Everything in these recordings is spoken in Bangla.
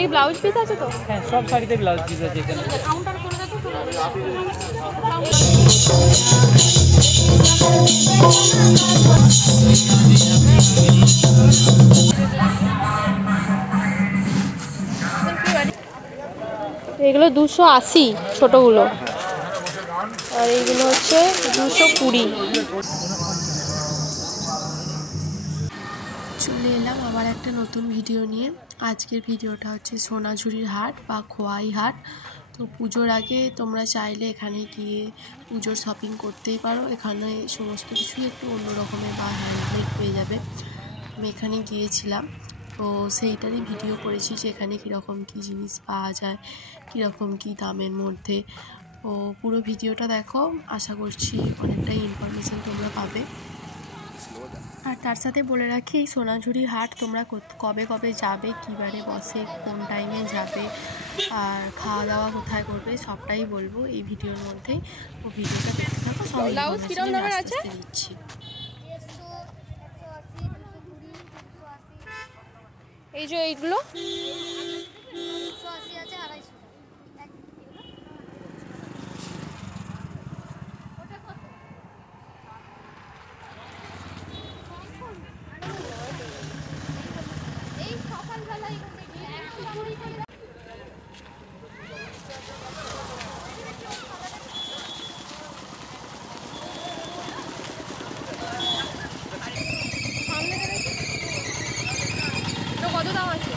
এই ব্লাউজ পিস আছে তো? হ্যাঁ, সব শাড়িতে ব্লাউজ পিস আছে এখানে। কাউন্টার করে দেখো। এগুলো 280 ছোটগুলো, আর এইগুলো হচ্ছে 220। চলে এলাম আবার একটা নতুন ভিডিও নিয়ে। আজকের ভিডিওটা হচ্ছে সোনাঝুরির হাট বা খোয়াই হাট। তো পুজোর আগে তোমরা চাইলে এখানে গিয়ে পুজোর শপিং করতেই পারো। এখানে সমস্ত কিছুই একটু অন্য রকমের বা হ্যান্ডমেড পেয়ে যাবে। আমি এখানে গিয়েছিলাম, তো সেইটারই ভিডিও করেছি যে এখানে কীরকম কী জিনিস পাওয়া যায়, কীরকম কী দামের মধ্যে। তো পুরো ভিডিওটা দেখো, আশা করছি অনেকটাই ইনফরমেশান তোমরা পাবে। আর তার সাথে বলে রাখি, এই সোনাঝুরি হাট তোমরা কবে কবে যাবে, কী বারে বসে, কোন টাইমে যাবে, আর খাওয়া দাওয়া কোথায় করবে, সবটাই বলবো এই ভিডিওর মধ্যেই। ও ভিডিওটা দেখতে থাকো, সবাই দিচ্ছি। এই যে এইগুলো কত দাম আছে?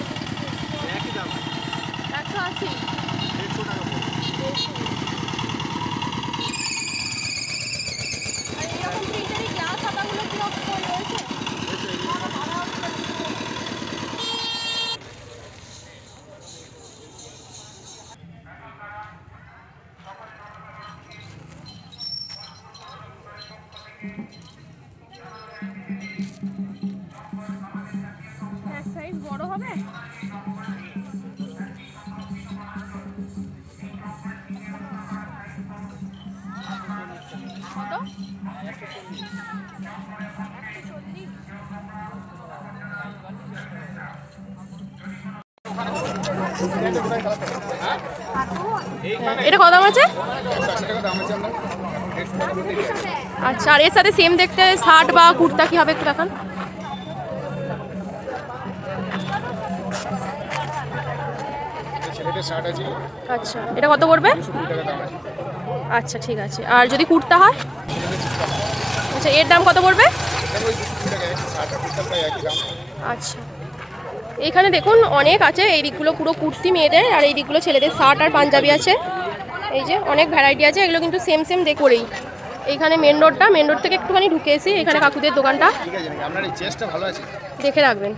180। আর এরকম প্রিন্টারি গ্লাস খাতাগুলো কিরকম রয়েছে? এক সাইজ বড় হবে। কত? 140। এটা কত দাম আছে? আচ্ছা, আর এর সাথে সেম দেখতে শার্ট বা কুর্তা কি হবে একটু দেখান। আচ্ছা, এটা কত পড়বে? আচ্ছা ঠিক আছে। আর যদি কুর্তা হয়? আচ্ছা, এর দাম কত পড়বে? আচ্ছা, এইখানে দেখুন অনেক আছে। এই দিকগুলো পুরো কুর্তি মেয়েদের, আর এই দিকগুলো ছেলেদের শার্ট আর পাঞ্জাবি আছে। এই যে অনেক ভ্যারাইটি আছে, এগুলো কিন্তু সেম সেম করেই। এইখানে মেন রোড থেকে একটুখানি ঢুকে এসি, এখানে কাকুদের দোকানটা দেখে রাখবেন।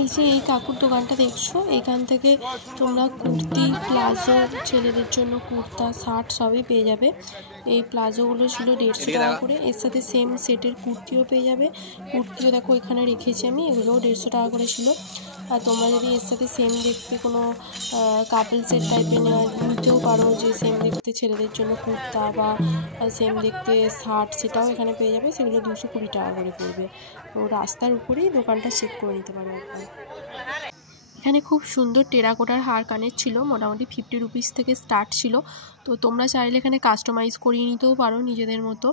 এই যে এই কাকুর দোকানটা দেখছো, এখান থেকে তোমরা কুর্তি, প্লাজো, ছেলেদের জন্য কুর্তা, শার্ট সবই পেয়ে যাবে। এই প্লাজোগুলো ছিল 150 টাকা করে, এর সাথে সেম সেটের কুর্তিও পেয়ে যাবে। কুর্তিও দেখো এখানে রেখেছি আমি, এগুলোও 150 টাকা করে ছিল। আর তোমরা যদি এর সাথে সেম দেখতে কোনো কাপল সেট টাইপের নিতেও পারো, যে সেম দেখতে ছেলেদের জন্য কুর্তা বা সেম দেখতে শার্ট, সেটাও এখানে পেয়ে যাবে। সেগুলো 220 টাকা করে পড়বে। তো রাস্তার উপরেই দোকানটা চেক করে নিতে পারো একবার। এখানে খুব সুন্দর টেরাকোটার হার কানের ছিল, মোটামুটি 50 রুপিস থেকে স্টার্ট ছিল। তো তোমরা চাইলে এখানে কাস্টমাইজ করিয়ে নিতেও পারো নিজেদের মতো,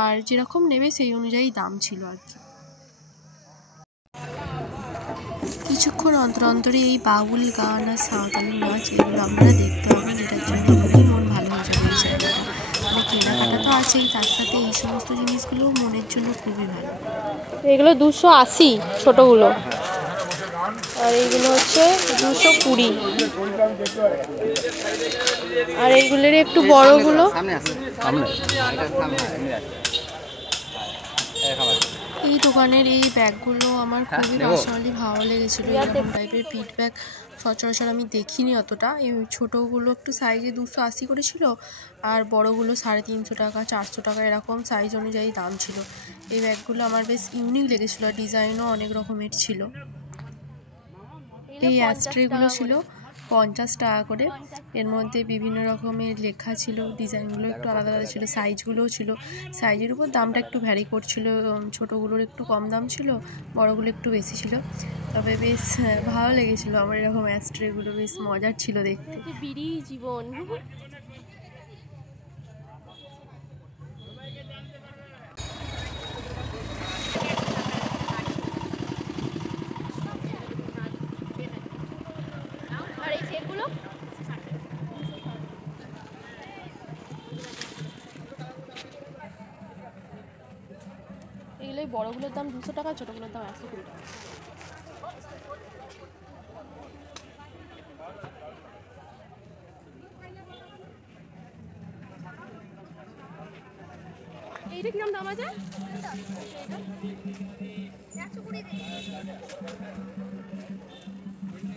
আর যেরকম নেবে সেই অনুযায়ী দাম ছিল আর কি। কিছুক্ষণ অন্তর অন্তরে এই বাউল গান আর সাঁওতালি নাচ, এগুলো আপনারা দেখতে পাবেন, যেটার জন্য খুবই মন ভালো হয়ে যাবে এই জায়গাটা। মানে কেনাকাটা তো আছেই, তার সাথে এই সমস্ত জিনিসগুলো মনের জন্য খুবই ভালো। এগুলো 280 ছোটগুলো, আর এইগুলো হচ্ছে 220। আর এইগুলোর একটু বড়গুলো। এই দোকানের এই ব্যাগগুলো আমার খুবই পার্সোনালি ভালো লেগেছিলো। এরকম টাইপের পিট ব্যাগ সচরাচর আমি দেখিনি অতটা। এই ছোটোগুলো একটু সাইজে 280 করে ছিল, আর বড়গুলো 350 টাকা, 400 টাকা, এরকম সাইজ অনুযায়ী দাম ছিল। এই ব্যাগগুলো আমার বেশ ইউনিক লেগেছিলো, আর ডিজাইনও অনেক রকমের ছিল। এই অ্যাস্ট্রেগুলো ছিল 50 টাকা করে। এর মধ্যে বিভিন্ন রকমের লেখা ছিল, ডিজাইনগুলো একটু আলাদা আলাদা ছিল, সাইজগুলোও ছিল, সাইজের উপর দামটা একটু ভ্যারি করছিল। ছোটোগুলোর একটু কম দাম ছিল, বড়গুলো একটু বেশি ছিল। তবে বেশ ভালো লেগেছিলো আমার এরকম অ্যাস্ট্রেগুলো, বেশ মজার ছিল দেখতে। বিড়ি জীবন। আর এই সেটগুলো এগুলো বড়গুলোর দাম 200 টাকা, ছোটগুলোর দাম 120 টাকা। এইটা কিরম দাম আছে? 120 টাকা।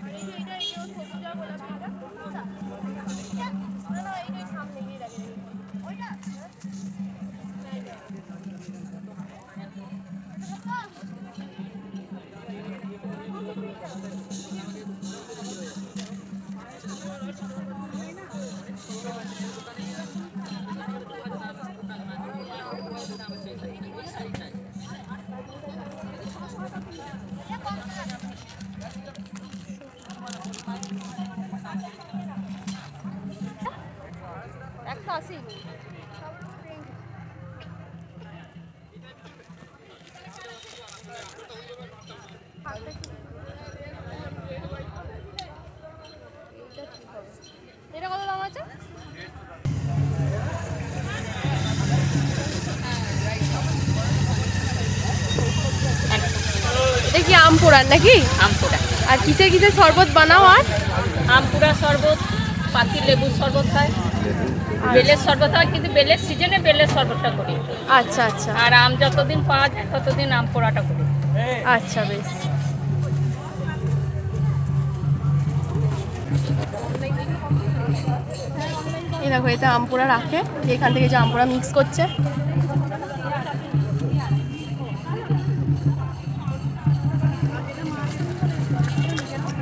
আর এইটা সবুজ আর গোলাপি এটা কোনটা? না এইটাই সামনে গিয়ে দেখে ওইটা। এটা কত দাম আছে? এটা কি আম পোড়ার নাকি? আম পোড়া। আর কিসের কিসের শরবত বানাও? আর আম পোড়া শরবত, পাতি লেবুর শরবত হয়, বেলের শরবত হয়, কিন্তু বেলের সিজনে বেলের শরবতটা করি। আচ্ছা আচ্ছা। আর আম যতদিন পাওয়া যায় ততদিন আম পোড়াটা করি। আচ্ছা বেশ। এই দেখো এটা আম পোড়া রাখে, এখান থেকে যে আম পোড়া মিক্স করছে।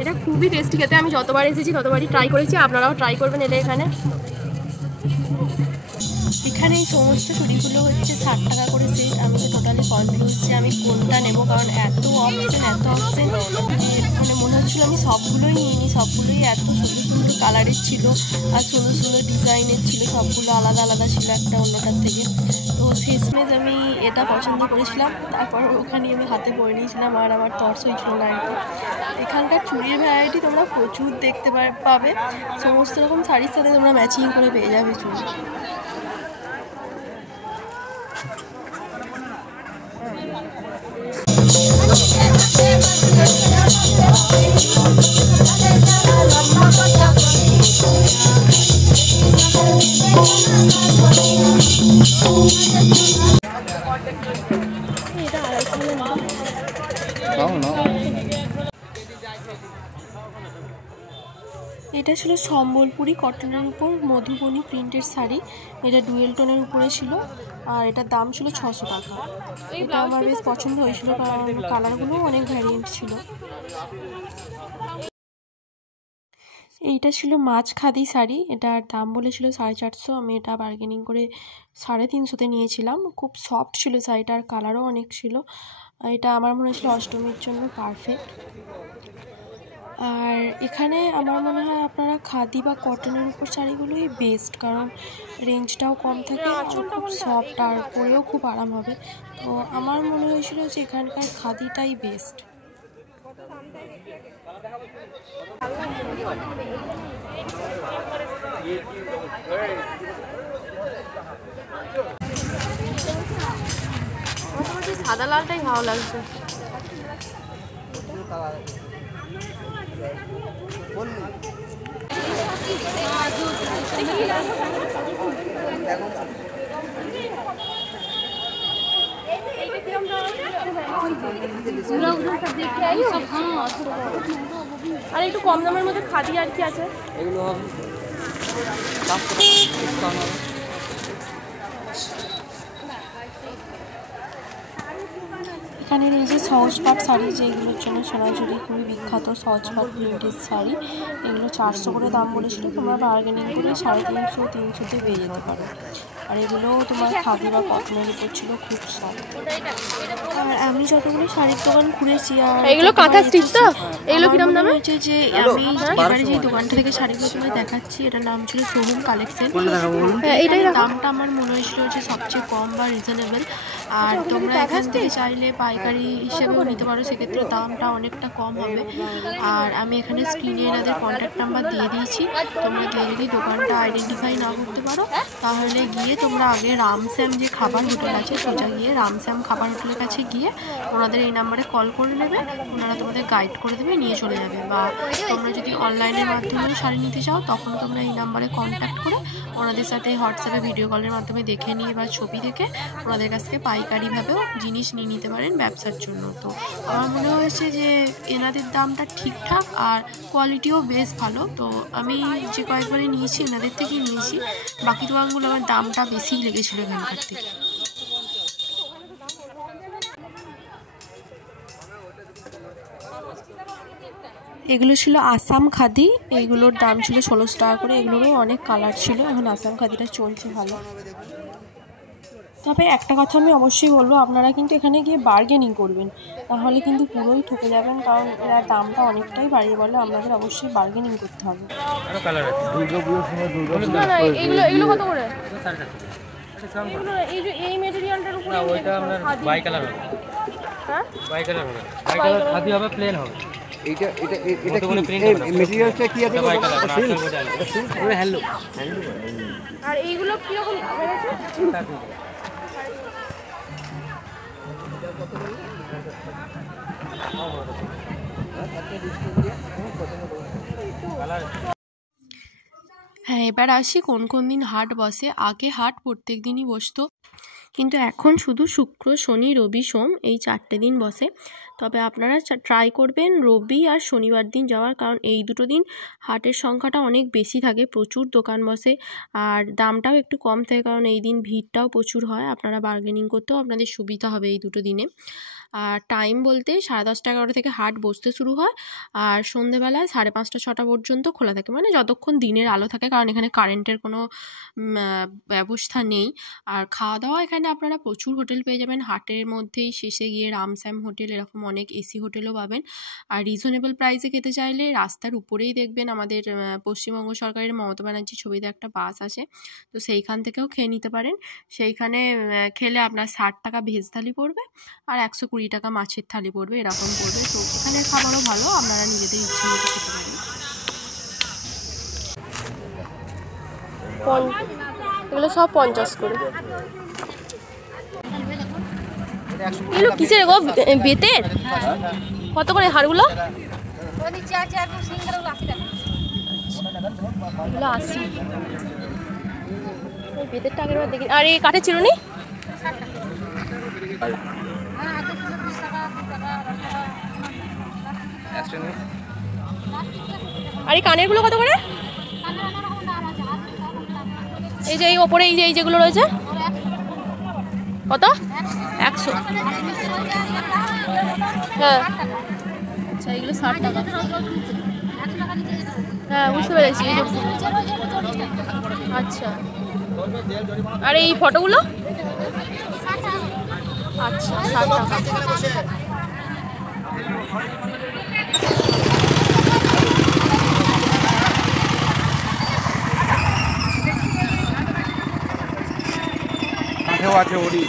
এটা খুবই টেস্টি খেতে, আমি যতবার এসেছি ততবারই ট্রাই করেছি, আপনারাও ট্রাই করবেন এলে এখানে। এখানে এই সমস্ত চুড়িগুলো হচ্ছে 60 টাকা করে সেট। আমি তো টোটালি কনফিউজ যে আমি কোনটা নেব, কারণ এত অপশন মানে মনে হচ্ছিলো আমি সবগুলোই নিয়ে নিই। সবগুলোই এত সুন্দর সুন্দর কালারের ছিল আর সুন্দর সুন্দর ডিজাইনের ছিল, সবগুলো আলাদা আলাদা ছিল একটা অন্যটার থেকে। তো শেষমেশ আমি এটা পছন্দ করেছিলাম, তারপর ওখানে আমি হাতে পরে নিয়েছিলাম আর আমার তর্স হয়েছিল না আর কি। এখানকার চুড়ির ভ্যারাইটি তোমরা প্রচুর দেখতে পাবে, সমস্ত রকম শাড়ির সাথে তোমরা ম্যাচিং করে পেয়ে যাবে চুড়ি। এটা ছিল সম্বলপুরি কটনের উপর মধুবনী প্রিন্টের শাড়ি। এটা ডুয়েল টোনের উপরে ছিল আর এটার দাম ছিল 600 টাকা। এটা আমার বেশ পছন্দ হয়েছিল, কারণ কালারগুলো অনেক ভ্যারিয়েন্ট ছিল। এইটা ছিল মাছ খাদি শাড়ি, এটার দাম বলেছিল 450, আমি এটা বার্গেনিং করে 350-তে নিয়েছিলাম। খুব সফট ছিল শাড়িটার, কালারও অনেক ছিল। এটা আমার মনে হয়েছিল অষ্টমীর জন্য পারফেক্ট। আর এখানে আমার মনে হয় আপনারা খাদি বা কটনের উপর শাড়িগুলোই বেস্ট, কারণ রেঞ্জটাও কম থাকে আর খুব সফট, আর পরেও খুব আরাম হবে। তো আমার মনে হয়েছিল যে এখানকার খাদিটাই বেস্ট। সাদা লালটাই ভালো লাগছে। আর একটু কম দামের মধ্যে খাদি আর কি আছে? এগুলো হবে এখানের এই যে সহজপাঠ শাড়ি, যেগুলোর জন্য সোনাঝুরি খুবই বিখ্যাত, সহজপাঠ প্রিন্টের শাড়ি, এগুলো 400 করে দাম বলেছিল। তোমরা বার্গেনিং করে 350 300-তে পেয়ে যেতে পারো। আর এগুলোও তোমার খাদি বা কটনের উপর ছিল, খুব সফট। আর আমি যতগুলো শাড়ির দোকান ঘুরেছি আর এগুলো কাঁথা স্টিচ তো, এগুলো কিরম দামে? হচ্ছে যে আমি এবারে যে দোকানটা থেকে শাড়িগুলো তোমায় দেখাচ্ছি, এটার নাম ছিল সোহম কালেকশন। এইটাই দামটা আমার মনে হয়েছিল যে সবচেয়ে কম বা রিজনেবল। আর তোমরা এখান থেকে চাইলে পাইকারি হিসেবেও নিতে পারো, সেক্ষেত্রে দামটা অনেকটা কম হবে। আর আমি এখানে স্ক্রিনে এনাদের কন্ট্যাক্ট নাম্বার দিয়ে দিয়েছি। তোমরা গিয়ে যদি দোকানটা আইডেন্টিফাই না করতে পারো, তাহলে গিয়ে তোমরা আগে রামশ্যাম যে খাবার হোটেল আছে, সোজা গিয়ে রামশ্যাম খাবার হোটেলের কাছে গিয়ে ওনাদের এই নাম্বারে কল করে নেবে, ওনারা তোমাদের গাইড করে দেবে, নিয়ে চলে যাবে। বা তোমরা যদি অনলাইনের মাধ্যমেও শাড়ি নিতে চাও, তখন তোমরা এই নাম্বারে কন্ট্যাক্ট করে ওনাদের সাথে হোয়াটসঅ্যাপে ভিডিও কলের মাধ্যমে দেখে নিয়ে বা ছবি দেখে ওনাদের কাছ থেকে পাইকারিভাবেও জিনিস নিয়ে নিতে পারেন ব্যবসার জন্য। তো আমার মনে হয়েছে যে এনাদের দামটা ঠিকঠাক আর কোয়ালিটিও বেশ ভালো। তো আমি যে কয়েকবারে নিয়েছি এনাদের থেকেই নিয়েছি, বাকি দোকানগুলো আমার দামটা বেশিই লেগেছিলো এখানকার থেকে। এগুলো ছিল আসাম খাদি, এইগুলোর দাম ছিল 1600 টাকা করে। এগুলোরও অনেক কালার ছিল, এখন আসাম খাদিটা চলছে ভালো। তবে একটা কথা আমি অবশ্যই বলবো, আপনারা কিন্তু এখানে গিয়ে বার্গেনিং করবেন, তাহলে কিন্তু পুরোই ঠকে যাবেন, কারণ এরা দামটা অনেকটাই বাড়িয়ে বলে। আপনাদের অবশ্যই বার্গেনিং করতে হবে। আরো কালার আছে। না না, এগুলো কত করে? সাড়ে এগুলো এই যে এই ম্যাটেরিয়ালটার উপরে, না ওইটা আপনার বাই কালার হবে। হ্যাঁ বাই কালার হবে, বাই কালার খাদি হবে, প্লেন হবে। এটা এটা এটা কত করে প্রিন্ট কি হবে? মেটেরিয়ালটা কি আছে? বাই কালার না, সিল্ক? আসল এটা সিল্ক পুরো হ্যান্ডলুম। আর এইগুলো কিরকম দাম আছে? হ্যাঁ, এবার আসি কোন কোন দিন হাট বসে। আগে হাট প্রত্যেক দিনই বসতো, কিন্তু এখন শুধু শুক্র, শনি, রবি, সোম এই 4টে দিন বসে। তবে আপনারা ট্রাই করবেন রবি আর শনিবার দিন যাওয়ার, কারণ এই দুটো দিন হাটের সংখ্যাটা অনেক বেশি থাকে, প্রচুর দোকান বসে আর দামটাও একটু কম থাকে, কারণ এই দিন ভিড়টাও প্রচুর হয়। আপনারা বার্গেনিং করতেও আপনাদের সুবিধা হবে এই দুটো দিনে। আর টাইম বলতে 10:30 11টা থেকে হাট বসতে শুরু হয়, আর সন্ধেবেলায় 5:30 6টা পর্যন্ত খোলা থাকে, মানে যতক্ষণ দিনের আলো থাকে, কারণ এখানে কারেন্টের কোনো ব্যবস্থা নেই। আর খাওয়া দাওয়া এখানে আপনারা প্রচুর হোটেল পেয়ে যাবেন হাটের মধ্যেই। শেষে গিয়ে রামশ্যাম হোটেল, এরকম অনেক এসি হোটেলও পাবেন। আর রিজনেবল প্রাইসে খেতে চাইলে রাস্তার উপরেই দেখবেন আমাদের পশ্চিমবঙ্গ সরকারের মমতা ব্যানার্জির ছবিতে একটা বাস আছে, তো সেইখান থেকেও খেয়ে নিতে পারেন। সেইখানে খেলে আপনার 60 টাকা ভেজ থালি পড়বে আর 120 টাকা মাছের থালি পড়বে, এরকম পড়বে। তো এখানে খাবারও ভালো, আপনারা নিজেদের ইচ্ছে মতো খেতে পারেন। এগুলো সব 50 করে। এগুলো কিসের গো? বেতের? কত করে হাড়গুলো? এগুলো 80। বেতেরটা আগের বার দেখি। আর এই কাঠের চিরুনি? আর এই কানেরগুলো কত করে? এই যে এই ওপরে এই যেগুলো রয়েছে কত? 100। হ্যাঁ আচ্ছা, এগুলো 60 টাকা। হ্যাঁ বুঝতে পেরেছি। আচ্ছা, আর এই ফটোগুলো? আচ্ছা 60 টাকা। আছে ওরি।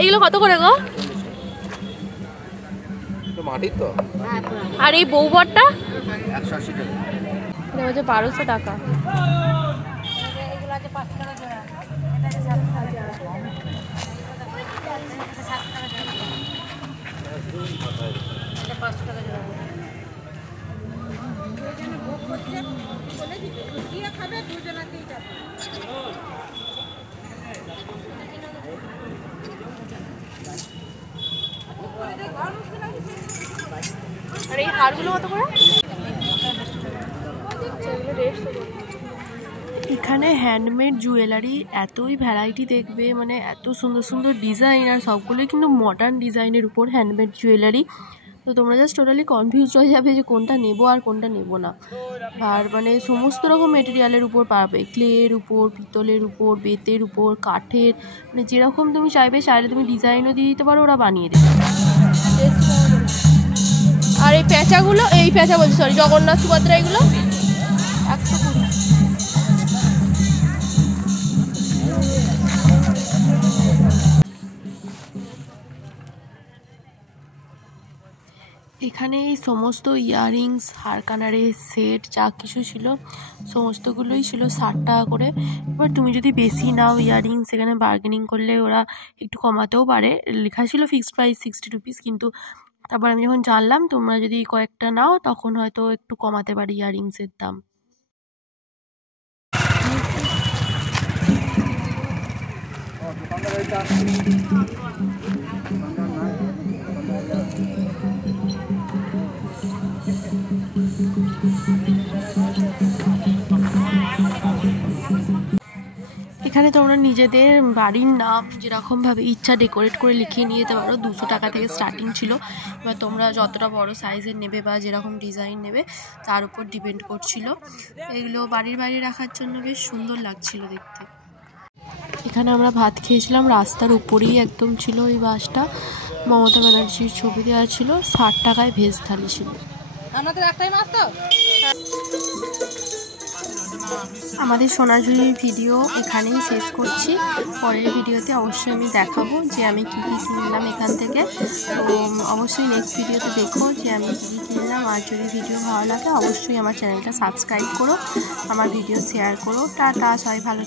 এইগুলো কত করে গো? মাটির তো। আর এই বউবরটা? 180 টাকা। এটা হচ্ছে 1200 টাকা। হারগুলো কত করে? এখানে হ্যান্ডমেড জুয়েলারি এতই ভ্যারাইটি দেখবে, মানে এত সুন্দর সুন্দর ডিজাইন, আর সবগুলোই কিন্তু মডার্ন ডিজাইনের উপর হ্যান্ডমেড জুয়েলারি। তো তোমরা জাস্ট টোটালি কনফিউজ হয়ে যাবে যে কোনটা নেবো আর কোনটা নেবো না। আর মানে সমস্ত রকম মেটেরিয়ালের উপর পাবে, ক্লের উপর, পিতলের উপর, বেতের উপর, কাঠের, মানে যেরকম তুমি চাইবে, চাইলে তুমি ডিজাইনও দিয়ে দিতে পারো, ওরা বানিয়ে দেবে। আর এই প্যাঁচাগুলো, এই প্যাঁচা বলছি সরি, জগন্নাথ সুভদ্রা এগুলো 120। এখানে এই সমস্ত ইয়াররিংস, হারকানারের সেট যা কিছু ছিল সমস্তগুলোই ছিল 60 টাকা করে। এবার তুমি যদি বেশি নাও ইয়াররিংস, সেখানে বার্গেনিং করলে ওরা একটু কমাতেও পারে। লেখা ছিল ফিক্সড প্রাইস 60 রুপিস, কিন্তু তারপর আমি যখন জানলাম তোমরা যদি কয়েকটা নাও তখন হয়তো একটু কমাতে পারি ইয়াররিংসের দাম। এখানে তোমরা নিজেদের বাড়ির নাম যেরকমভাবে ইচ্ছা ডেকোরেট করে লিখিয়ে নিয়ে যেতে পারো। 200 টাকা থেকে স্টার্টিং ছিল। এবার তোমরা যতটা বড় সাইজের নেবে বা যেরকম ডিজাইন নেবে তার উপর ডিপেন্ড করছিল। এগুলো বাড়ির বাইরে রাখার জন্য বেশ সুন্দর লাগছিল দেখতে। এখানে আমরা ভাত খেয়েছিলাম, রাস্তার উপরেই একদম ছিল এই বাসটা। মমতা ব্যানার্জির ছবি দেওয়া ছিল। 60 টাকায় ভেজ থালি ছিল। আমাদের সোনাঝুরির ভিডিও এখানেই শেষ করছি। পরের ভিডিওতে অবশ্যই আমি দেখাবো যে আমি কী কী কিনলাম এখান থেকে। তো অবশ্যই নেক্সট ভিডিওতে দেখো যে আমি কী কী কিনলাম। আর যদি ভিডিও ভালো লাগে অবশ্যই আমার চ্যানেলটা সাবস্ক্রাইব করো, আমার ভিডিও শেয়ার করো। টাটা, সবাই ভালো।